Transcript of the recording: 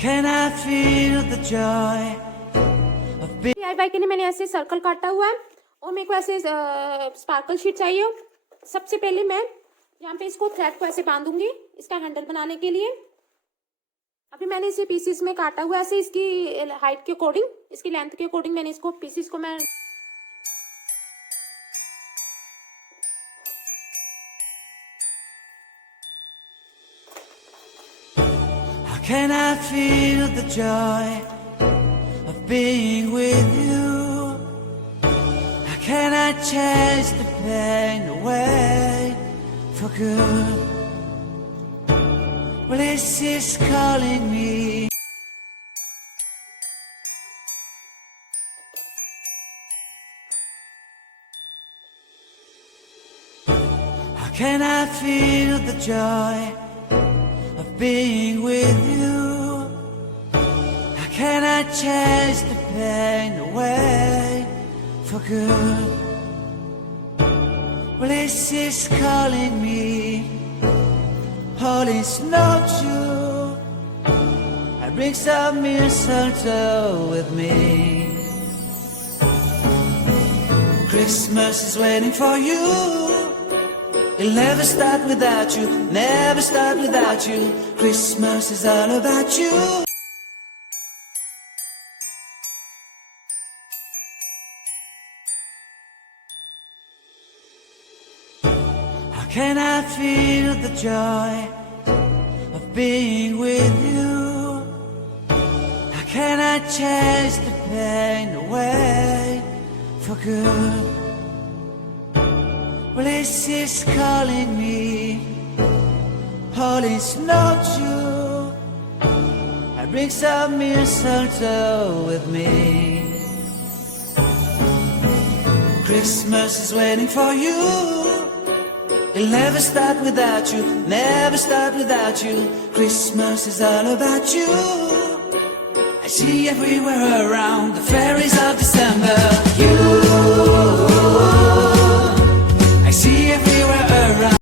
Can I feel the joy of being? DIY के लिए मैंने ऐसे सर्कल काटा हुआ है और मेरे को ऐसे स्पार्कल शीट चाहिए। सबसे पहले मैं यहाँ पे इसको थ्रेड को ऐसे बांधूंगी इसका हैंडल बनाने के लिए। अभी मैंने इसे पीसेस में काटा हुआ है ऐसे, इसकी हाइट के अकॉर्डिंग, इसकी लेंथ के अकॉर्डिंग मैंने इसको पीसेस को मैं How can I feel the joy of being with you? How can I chase the pain away for good? Well, this is calling me. How can I feel the joy of being with you? How can I chase the pain away for good? Well, this is calling me. All is not true. I bring some mistletoe with me. Christmas is waiting for you. It'll never start without you, never start without you. Christmas is all about you. How can I feel the joy of being with you? How can I chase the pain away for good? Well, this is calling me. All is not true. I bring some mistletoe with me. Christmas is waiting for you. It'll never start without you, never start without you. Christmas is all about you. I see everywhere around the fairies of December. You